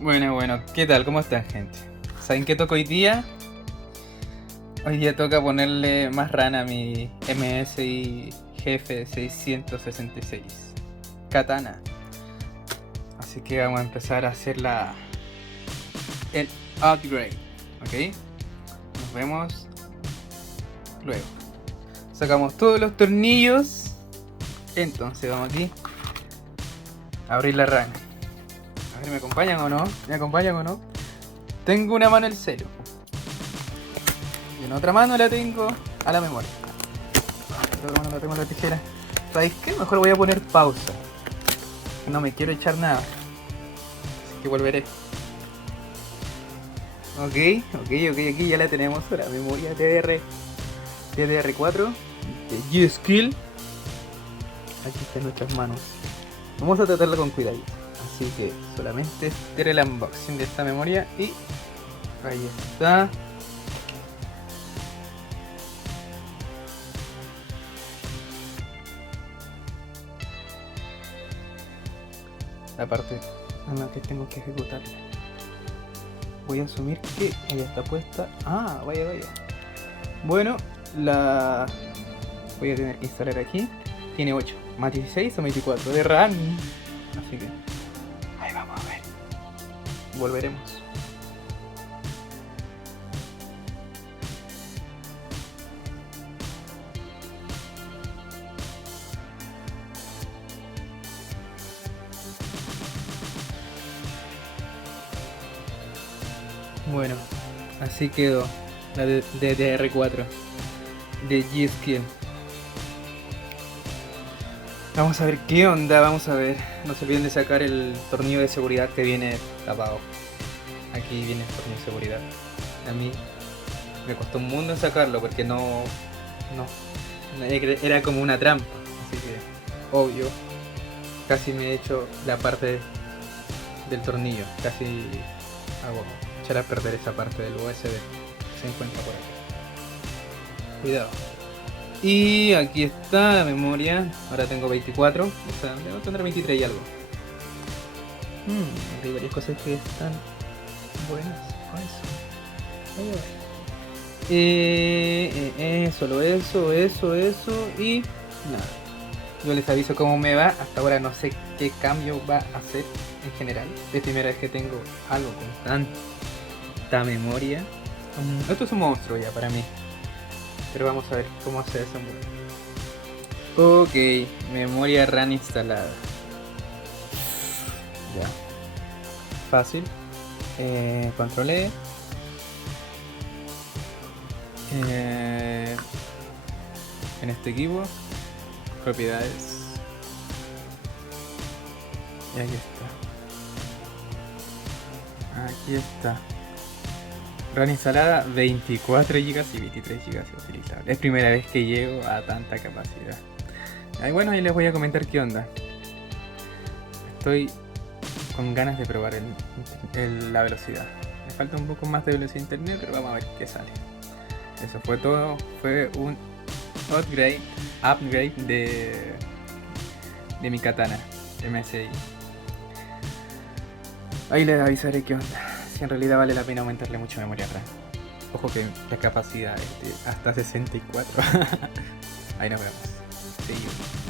Bueno, ¿qué tal? ¿Cómo están, gente? ¿Saben qué toca hoy día? Hoy día toca ponerle más RAM a mi MSI Jefe 666 Katana. Así que vamos a empezar a hacer el upgrade, ¿ok? Nos vemos luego. Sacamos todos los tornillos. Entonces vamos aquí a abrir la RAM. A ver, ¿me acompañan o no? ¿Me acompañan o no? Tengo una mano el celo. Y en otra mano la tengo a la memoria. En otra mano la tengo la tijera. ¿Sabéis qué? Mejor voy a poner pausa. No me quiero echar nada. Así que volveré. Ok, aquí ya la tenemos. La memoria DDR4 de G-Skill. Aquí está en nuestras manos. Vamos a tratarla con cuidado. Así que solamente este el unboxing de esta memoria y ahí está. La parte en la que tengo que ejecutarla. Voy a asumir que ella está puesta. Ah, vaya. Bueno, la voy a tener que instalar aquí. Tiene 8, más 16 o 24 de RAM. Así que ahí vamos a ver. Volveremos. Bueno, así quedó la DDR4 de G-Skill. Vamos a ver qué onda, vamos a ver. No se olviden de sacar el tornillo de seguridad que viene tapado. Aquí viene el tornillo de seguridad. A mí me costó un mundo en sacarlo porque no era como una trampa. Así que, obvio, casi me he hecho la parte del tornillo. Casi hago echar a perder esa parte del USB que se encuentra por aquí. Cuidado. Y aquí está la memoria. Ahora tengo 24. O sea, debo tener 23 y algo. Hay varias cosas que están buenas. Solo eso y nada. Yo les aviso cómo me va. Hasta ahora no sé qué cambio va a hacer en general. Es la primera vez que tengo algo con tanta memoria. Esto es un monstruo ya para mí. Pero vamos a ver cómo se desenvuelve. Ok, memoria RAM instalada. Ya. Fácil. Control E. En este equipo. Propiedades. Y aquí está. Aquí está. RAM instalada 24 GB y 23 GB utilizables. Es primera vez que llego a tanta capacidad. Y bueno, ahí les voy a comentar qué onda. Estoy con ganas de probar la velocidad. Me falta un poco más de velocidad de internet, pero vamos a ver qué sale. Eso fue todo. Fue un upgrade de mi Katana MSI. Ahí les avisaré qué onda. Si en realidad vale la pena aumentarle mucho memoria RAM. Ojo que la capacidad es de hasta 64. Ahí nos vemos. See you.